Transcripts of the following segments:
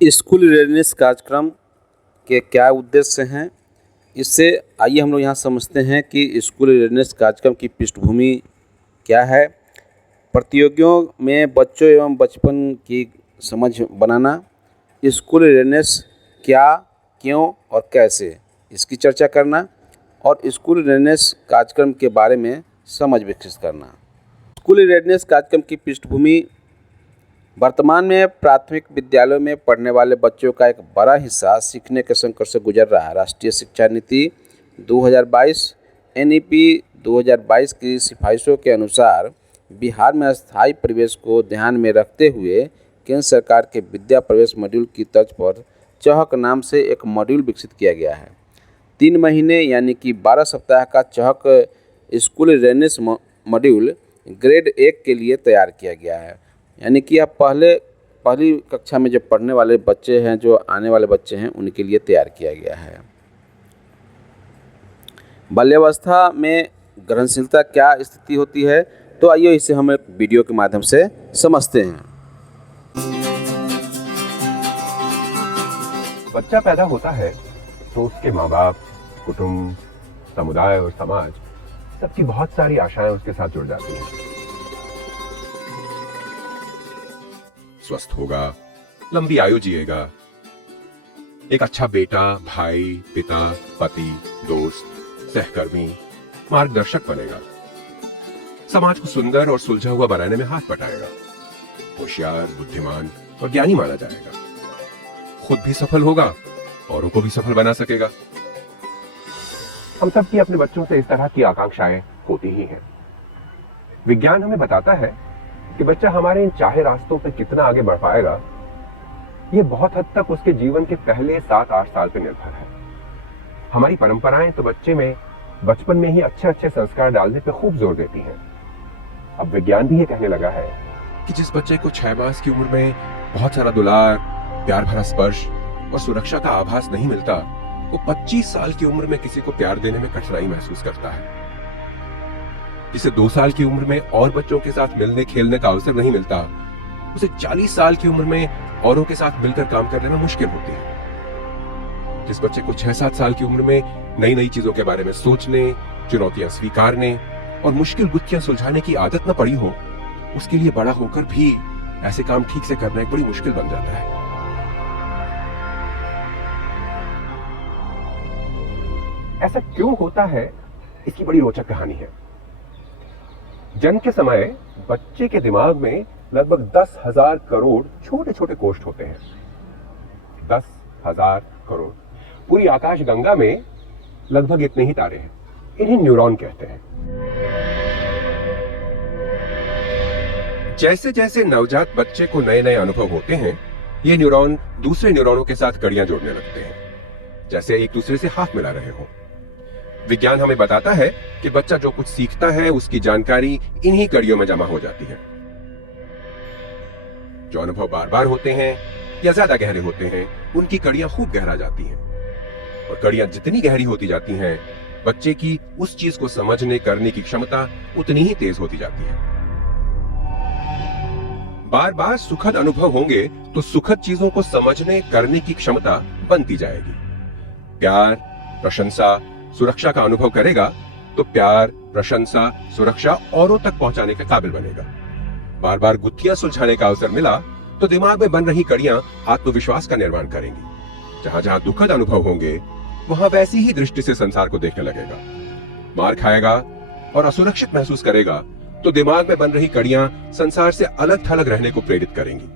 School redness कार्यक्रम के क्या उद्देश्य हैं, इससे आइए हम लोग यहाँ समझते हैं कि स्कूल रेडनेस कार्यक्रम की पृष्ठभूमि क्या है। प्रतियोगियों में बच्चों एवं बचपन की समझ बनाना, स्कूल रेडनेस क्या, क्यों और कैसे, इसकी चर्चा करना और स्कूल रेडनेस कार्यक्रम के बारे में समझ विकसित करना। स्कूल रेडनेस कार्यक्रम की पृष्ठभूमि वर्तमान में प्राथमिक विद्यालयों में पढ़ने वाले बच्चों का एक बड़ा हिस्सा सीखने के संकट से गुजर रहा है। राष्ट्रीय शिक्षा नीति 2022 NEP 2022 की सिफारिशों के अनुसार बिहार में अस्थायी परिवेश को ध्यान में रखते हुए केंद्र सरकार के विद्या प्रवेश मॉड्यूल की तर्ज पर चहक नाम से एक मॉड्यूल विकसित किया गया है। 3 महीने यानी कि 12 सप्ताह का चहक स्कूल रेडनेस मॉड्यूल ग्रेड 1 के लिए तैयार किया गया है। यानी कि आप पहली कक्षा में जो पढ़ने वाले बच्चे हैं, जो आने वाले बच्चे हैं, उनके लिए तैयार किया गया है। बाल्यावस्था में ग्रहणशीलता क्या स्थिति होती है, तो आइए इसे हम एक वीडियो के माध्यम से समझते हैं। बच्चा पैदा होता है तो उसके माँ बाप, कुटुंब, समुदाय और समाज सबकी बहुत सारी आशाएं उसके साथ जुड़ जाती हैं। स्वस्थ होगा, लंबी आयु जिएगा, एक अच्छा बेटा, भाई, पिता, पति, दोस्त, सहकर्मी, मार्गदर्शक बनेगा, समाज को सुंदर और सुलझा हुआ बनाने में हाथ बटाएगा, होशियार, बुद्धिमान और ज्ञानी माना जाएगा, खुद भी सफल होगा, औरों को भी सफल बना सकेगा। हम सब की अपने बच्चों से इस तरह की आकांक्षाएं होती ही हैं। विज्ञान हमें बताता है कि बच्चा हमारे इन चाहे रास्तों पर कितना आगे बढ़ पाएगा, ये बहुत हद तक उसके जीवन के पहले 7-8 साल पर निर्भर है। हमारी परंपराएं तो बच्चे में बचपन में ही अच्छे अच्छे संस्कार डालने पे खूब जोर देती हैं। अब विज्ञान भी ये कहने लगा है कि जिस बच्चे को 6 मास की उम्र में बहुत सारा दुलार, प्यार भरा स्पर्श और सुरक्षा का आभास नहीं मिलता, वो 25 साल की उम्र में किसी को प्यार देने में कठिनाई महसूस करता है। जिसे 2 साल की उम्र में और बच्चों के साथ मिलने खेलने का अवसर नहीं मिलता, उसे 40 साल की उम्र में औरों के साथ मिलकर काम करने में मुश्किल होती है। जिस बच्चे को 6-7 साल की उम्र में नई नई चीजों के बारे में सोचने, चुनौतियां स्वीकारने और मुश्किल गुत्थियां सुलझाने की आदत न पड़ी हो, उसके लिए बड़ा होकर भी ऐसे काम ठीक से करना एक बड़ी मुश्किल बन जाता है। ऐसा क्यों होता है, इसकी बड़ी रोचक कहानी है। जन्म के समय बच्चे के दिमाग में लगभग 10,000 करोड़ छोटे छोटे कोष्ठ होते हैं। 10,000 करोड़। पूरी आकाश गंगा में लगभग इतने ही तारे हैं। इन्हें न्यूरॉन कहते हैं। जैसे जैसे नवजात बच्चे को नए नए अनुभव होते हैं, ये न्यूरॉन दूसरे न्यूरॉनों के साथ कड़ियां जोड़ने लगते हैं, जैसे एक दूसरे से हाथ मिला रहे हों। विज्ञान हमें बताता है कि बच्चा जो कुछ सीखता है, उसकी जानकारी इन्हीं कड़ियों में जमा हो जाती है। जो अनुभव बार बार होते हैं या ज्यादा गहरे होते हैं, उनकी कड़ियां खूब गहरा जाती हैं। और कड़ियां जितनी गहरी होती जाती हैं, बच्चे की उस चीज को समझने करने की क्षमता उतनी ही तेज होती जाती है। बार बार सुखद अनुभव होंगे तो सुखद चीजों को समझने करने की क्षमता बनती जाएगी। प्यार, प्रशंसा, सुरक्षा का अनुभव करेगा तो प्यार, प्रशंसा, सुरक्षा औरों तक पहुंचाने के काबिल बनेगा। बार बार गुत्थियां सुलझाने का अवसर मिला तो दिमाग में बन रही कड़ियां आत्मविश्वास का निर्माण करेंगी। जहां जहां दुखद अनुभव होंगे, वहां वैसी ही दृष्टि से संसार को देखने लगेगा। मार खाएगा और असुरक्षित महसूस करेगा तो दिमाग में बन रही कड़ियां संसार से अलग थलग रहने को प्रेरित करेंगी।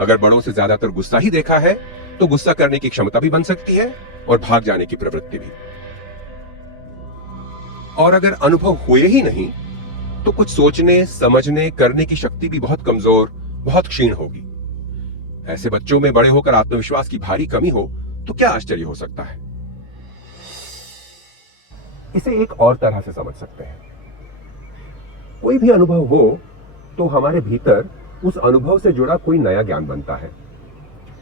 अगर बड़ों से ज्यादातर गुस्सा ही देखा है तो गुस्सा करने की क्षमता भी बन सकती है और भाग जाने की प्रवृत्ति भी। और अगर अनुभव हुए ही नहीं तो कुछ सोचने, समझने, करने की शक्ति भी बहुत कमजोर, बहुत क्षीण होगी। ऐसे बच्चों में बड़े होकर आत्मविश्वास की भारी कमी हो तो क्या आश्चर्य हो सकता है। इसे एक और तरह से समझ सकते हैं। कोई भी अनुभव हो तो हमारे भीतर उस अनुभव से जुड़ा कोई नया ज्ञान बनता है,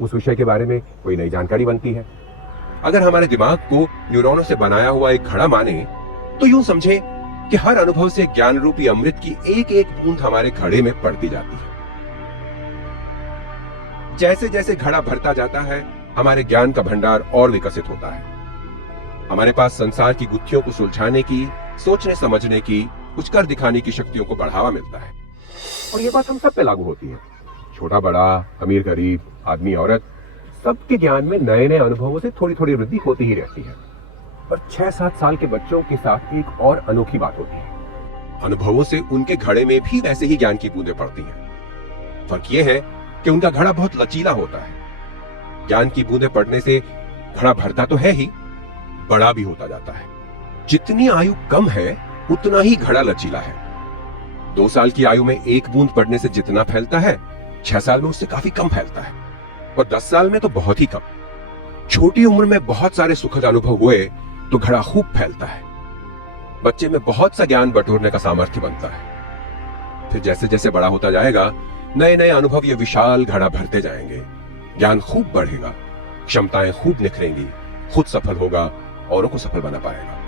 उस विषय के बारे में कोई नई जानकारी बनती है। अगर हमारे दिमाग को न्यूरॉनों से बनाया हुआ एक घड़ा माने तो यूं समझे कि हर अनुभव से ज्ञान रूपी अमृत की एक एक बूंद हमारे घड़े में पड़ती जाती है। जैसे जैसे घड़ा भरता जाता है, हमारे ज्ञान का भंडार और विकसित होता है। हमारे पास संसार की गुत्थियों को सुलझाने की, सोचने समझने की, कुछ कर दिखाने की शक्तियों को बढ़ावा मिलता है। और ये बात हम सब पे लागू होती है। छोटा बड़ा, अमीर गरीब, आदमी औरत, सबके ज्ञान में नए नए अनुभवों से थोड़ी थोड़ी वृद्धि होती ही रहती है। पर 6-7 साल के बच्चों के साथ एक और अनोखी बात होती है। अनुभवों से उनके घड़े में भी वैसे ही ज्ञान की बूंदें पड़ती हैं। फर्क यह है कि उनका घड़ा बहुत लचीला होता है। ज्ञान की बूंदें पड़ने से घड़ा भरता तो है ही, बड़ा भी होता जाता है। जितनी आयु कम है, उतना ही घड़ा लचीला है। 2 साल की आयु में एक बूंद पड़ने से जितना फैलता है, 6 साल में उससे काफी कम फैलता है, और 10 साल में तो बहुत ही कम। छोटी उम्र में बहुत सारे सुखद अनुभव हुए तो घड़ा खूब फैलता है। बच्चे में बहुत सा ज्ञान बटोरने का सामर्थ्य बनता है। फिर जैसे जैसे बड़ा होता जाएगा, नए नए अनुभव ये विशाल घड़ा भरते जाएंगे। ज्ञान खूब बढ़ेगा, क्षमताएं खूब निखरेंगी, खुद सफल होगा, औरों को सफल बना पाएगा।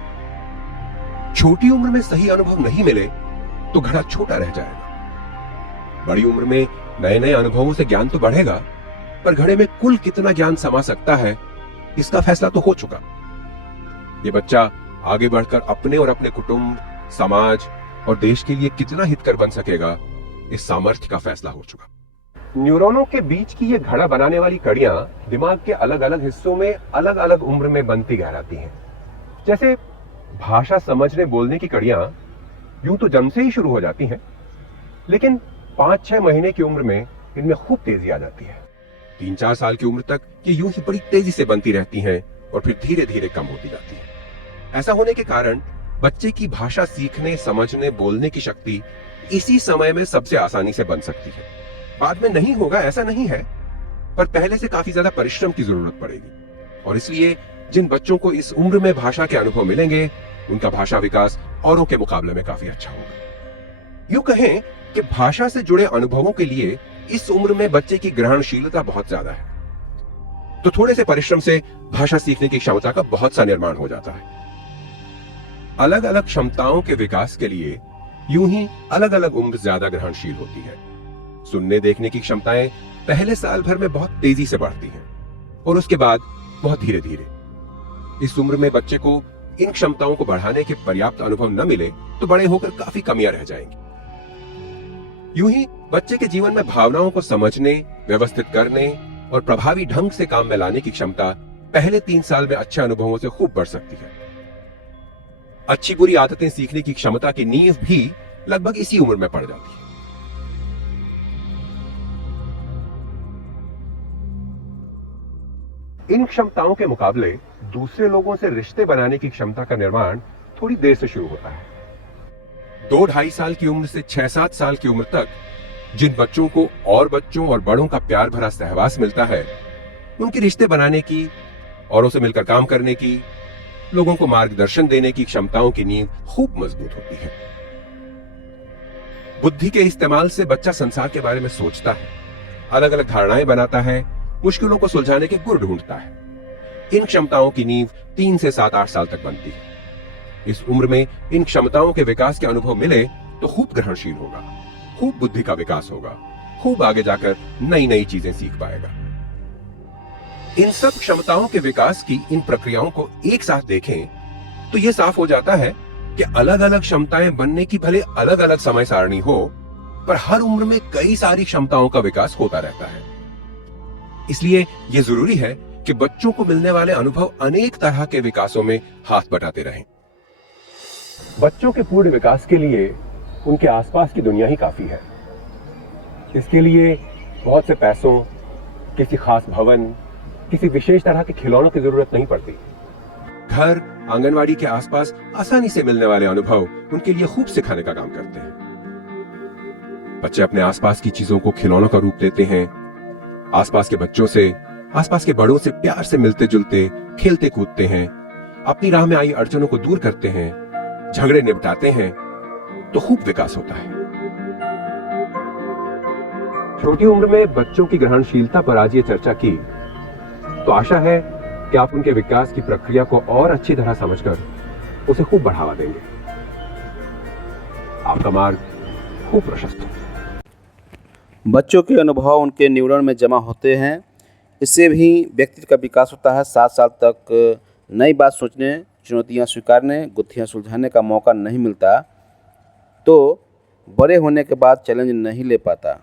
छोटी उम्र में सही अनुभव नहीं मिले तो घड़ा छोटा रह जाएगा। बड़ी उम्र में नए नए अनुभवों से ज्ञान तो बढ़ेगा, पर घड़े में कुल कितना ज्ञान समा सकता है, इसका फैसला तो हो चुका। ये बच्चा आगे बढ़कर अपने और अपने कुटुंब, समाज और देश के लिए कितना हितकर बन सकेगा, इस सामर्थ्य का फैसला हो चुका। न्यूरॉनों के बीच की ये घड़ा बनाने वाली कड़ियां दिमाग के अलग अलग हिस्सों में अलग अलग उम्र में बनती गहराती हैं। जैसे भाषा समझने बोलने की कड़ियां यूं तो जन्म से ही शुरू हो जाती हैं, लेकिन 5-6 महीने की उम्र में इनमें खूब तेजी आ जाती है। 3-4 साल की उम्र तक ये यूं ही बड़ी तेजी से बनती रहती हैं और फिर धीरे धीरे कम होती जाती है। ऐसा होने के कारण बच्चे की भाषा सीखने, समझने, बोलने की शक्ति इसी समय में सबसे आसानी से बन सकती है। बाद में नहीं होगा ऐसा नहीं है, पर पहले से काफी ज्यादा परिश्रम की जरूरत पड़ेगी। और इसलिए जिन बच्चों को इस उम्र में भाषा के अनुभव मिलेंगे, उनका भाषा विकास औरों के मुकाबले में काफी अच्छा होगा। यूं कहें कि भाषा से जुड़े अनुभवों के लिए इस उम्र में बच्चे की ग्रहणशीलता बहुत ज्यादा है, तो थोड़े से परिश्रम से भाषा सीखने की क्षमता का बहुत सा निर्माण हो जाता है। अलग अलग क्षमताओं के विकास के लिए यूं ही अलग अलग उम्र ज्यादा ग्रहणशील होती है। सुनने देखने की क्षमताएं पहले साल भर में बहुत तेजी से बढ़ती हैं और उसके बाद बहुत धीरे धीरे। इस उम्र में बच्चे को इन क्षमताओं को बढ़ाने के पर्याप्त अनुभव न मिले तो बड़े होकर काफी कमियां रह जाएंगी। यूं ही बच्चे के जीवन में भावनाओं को समझने, व्यवस्थित करने और प्रभावी ढंग से काम में लाने की क्षमता पहले 3 साल में अच्छे अनुभवों से खूब बढ़ सकती है। अच्छी बुरी आदतें सीखने की क्षमता की नींव भी लगभग इसी उम्र में पड़ जाती है। इन क्षमताओं के मुकाबले दूसरे लोगों से रिश्ते बनाने की क्षमता का निर्माण थोड़ी देर से शुरू होता है। 2-2.5 साल की उम्र से 6-7 साल की उम्र तक जिन बच्चों को और बच्चों और बड़ों का प्यार भरा सहवास मिलता है, उनके रिश्ते बनाने की, औरों से मिलकर काम करने की, लोगों को मार्गदर्शन देने की क्षमताओं की नींव खूब मजबूत होती है। बुद्धि के इस्तेमाल से बच्चा संसार के बारे में सोचता है, अलग अलग धारणाएं बनाता है, मुश्किलों को सुलझाने के गुर ढूंढता है। इन क्षमताओं की नींव 3 से 7-8 साल तक बनती है। इस उम्र में इन क्षमताओं के विकास के अनुभव मिले तो खूब ग्रहणशील होगा, खूब बुद्धि का विकास होगा, खूब आगे जाकर नई नई चीजें सीख पाएगा। इन सब क्षमताओं के विकास की इन प्रक्रियाओं को एक साथ देखें तो यह साफ हो जाता है कि अलग अलग क्षमताएं बनने की भले अलग अलग समय सारणी हो, पर हर उम्र में कई सारी क्षमताओं का विकास होता रहता है। इसलिए यह जरूरी है कि बच्चों को मिलने वाले अनुभव अनेक तरह के विकासों में हाथ बटाते रहें। बच्चों के पूर्ण विकास के लिए उनके आसपास की दुनिया ही काफी है। इसके लिए बहुत से पैसों, किसी खास भवन, किसी विशेष तरह के खिलौनों की जरूरत नहीं पड़ती। घर, आंगनवाड़ी के आसपास आसानी से मिलने वाले अनुभव उनके लिए खूब सिखाने का काम करते हैं। बच्चे अपने आसपास की चीजों को खिलौनों का रूप देते हैं। आसपास के बच्चों से, आसपास के बड़ों से प्यार से मिलते जुलते, खेलते कूदते हैं, अपनी राह में आई अड़चनों को दूर करते हैं, झगड़े निपटाते हैं, तो खूब विकास होता है। छोटी उम्र में बच्चों की ग्रहणशीलता पर आज ये चर्चा की, तो आशा है कि आप उनके विकास की प्रक्रिया को और अच्छी तरह समझकर उसे खूब बढ़ावा देंगे। आपका मार्ग खूब प्रशस्त हो। बच्चों के अनुभव उनके न्यूरॉन में जमा होते हैं। इससे भी व्यक्ति का विकास होता है। 7 साल तक नई बात सोचने, चुनौतियां स्वीकारने, गुत्थियां सुलझाने का मौका नहीं मिलता तो बड़े होने के बाद चैलेंज नहीं ले पाता।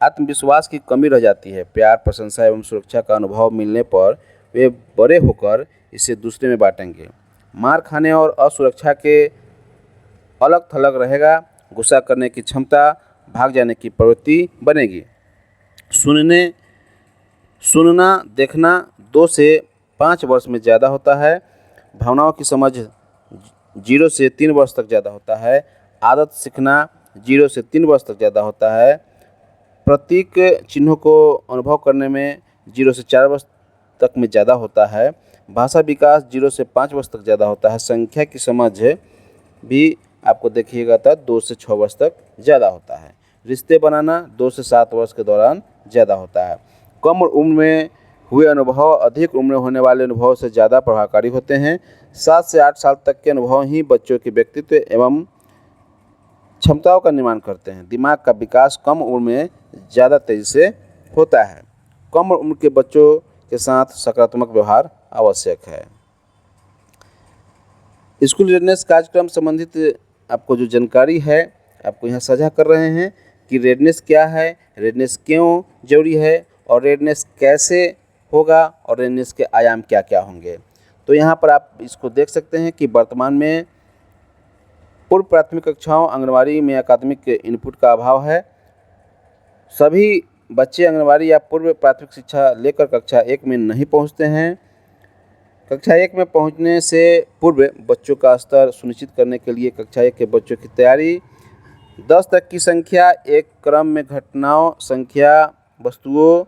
आत्मविश्वास की कमी रह जाती है। प्यार, प्रशंसा एवं सुरक्षा का अनुभव मिलने पर वे बड़े होकर इसे दूसरे में बांटेंगे। मार खाने और असुरक्षा के अलग थलग रहेगा। गुस्सा करने की क्षमता, भाग जाने की प्रवृत्ति बनेगी। सुनना देखना 2 से 5 वर्ष में ज़्यादा होता है। भावनाओं की समझ 0 से 3 वर्ष तक ज़्यादा होता है। आदत सीखना 0 से 3 वर्ष तक ज़्यादा होता है। प्रतीक चिन्हों को अनुभव करने में 0 से 4 वर्ष तक में ज़्यादा होता है। भाषा विकास 0 से 5 वर्ष तक ज़्यादा होता है। संख्या की समझ भी आपको देखिएगा तो 2 से 6 वर्ष तक ज़्यादा होता है। रिश्ते बनाना 2 से 7 वर्ष के दौरान ज़्यादा होता है। कम उम्र में हुए अनुभव अधिक उम्र होने वाले अनुभव से ज़्यादा प्रभावकारी होते हैं। 7 से 8 साल तक के अनुभव ही बच्चों के व्यक्तित्व एवं क्षमताओं का निर्माण करते हैं। दिमाग का विकास कम उम्र में ज़्यादा तेज़ी से होता है। कम उम्र के बच्चों के साथ सकारात्मक व्यवहार आवश्यक है। स्कूल रेडनेस कार्यक्रम संबंधित आपको जो जानकारी है आपको यहाँ साझा कर रहे हैं कि रेडनेस क्या है, रेडनेस क्यों जरूरी है और रेडनेस कैसे होगा और रेडनेस के आयाम क्या क्या होंगे। तो यहाँ पर आप इसको देख सकते हैं कि वर्तमान में पूर्व प्राथमिक कक्षाओं आंगनबाड़ी में अकादमिक इनपुट का अभाव है। सभी बच्चे आंगनबाड़ी या पूर्व प्राथमिक शिक्षा लेकर कक्षा 1 में नहीं पहुँचते हैं। कक्षा 1 में पहुंचने से पूर्व बच्चों का स्तर सुनिश्चित करने के लिए कक्षा 1 के बच्चों की तैयारी 10 तक की संख्या, एक क्रम में घटनाओं, संख्या, वस्तुओं,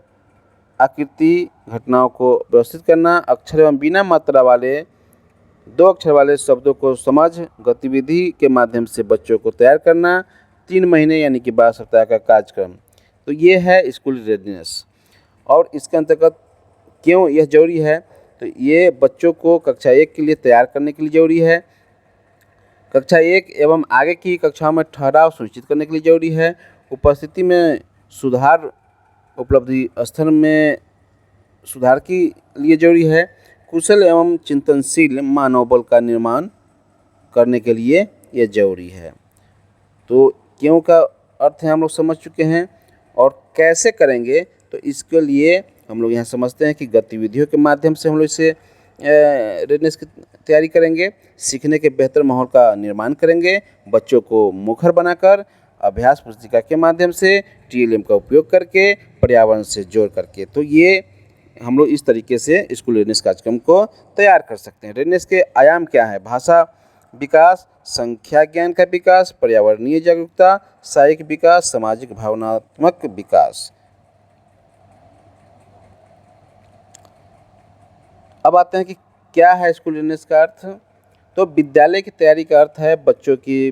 आकृति, घटनाओं को व्यवस्थित करना, अक्षर एवं बिना मात्रा वाले 2 अक्षर वाले शब्दों को समझ गतिविधि के माध्यम से बच्चों को तैयार करना, 3 महीने यानी कि 12 सप्ताह का कार्यक्रम। तो ये है स्कूल रेडनेस। और इसके अंतर्गत क्यों यह जरूरी है, तो ये बच्चों को कक्षा 1 के लिए तैयार करने के लिए जरूरी है। कक्षा 1 एवं आगे की कक्षाओं में ठहराव सुनिश्चित करने के लिए जरूरी है। उपस्थिति में सुधार, उपलब्धि स्तर में सुधार के लिए जरूरी है। कुशल एवं चिंतनशील मानव बल का निर्माण करने के लिए ये जरूरी है। तो क्यों का अर्थ है हम लोग समझ चुके हैं और कैसे करेंगे, तो इसके लिए हम लोग यहाँ समझते हैं कि गतिविधियों के माध्यम से हम लोग इसे रेडनेस की तैयारी करेंगे। सीखने के बेहतर माहौल का निर्माण करेंगे। बच्चों को मुखर बनाकर, अभ्यास पुस्तिका के माध्यम से, TLM का उपयोग करके, पर्यावरण से जोड़ करके। तो ये हम लोग इस तरीके से स्कूल रेडनेस कार्यक्रम को तैयार कर सकते हैं। रेडनेस के आयाम क्या है? भाषा विकास, संख्या ज्ञान का विकास, पर्यावरणीय जागरूकता, शारीरिक विकास, सामाजिक भावनात्मक विकास। अब आते हैं कि क्या है स्कूल रेडनेस का अर्थ। तो विद्यालय की तैयारी का अर्थ है बच्चों की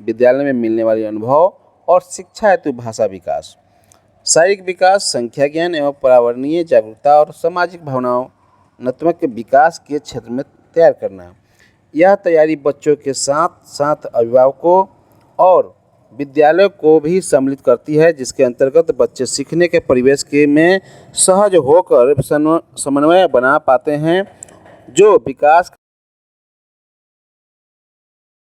विद्यालय में मिलने वाले अनुभव और शिक्षा हेतु भाषा विकास, शारीरिक विकास, संख्या ज्ञान एवं पर्यावरणीय जागरूकता और सामाजिक भावनात्मक विकास के क्षेत्र में तैयार करना। यह तैयारी बच्चों के साथ साथ अभिभावकों और विद्यालय को भी सम्मिलित करती है, जिसके अंतर्गत बच्चे सीखने के परिवेश के में सहज होकर समन्वय बना पाते हैं, जो विकास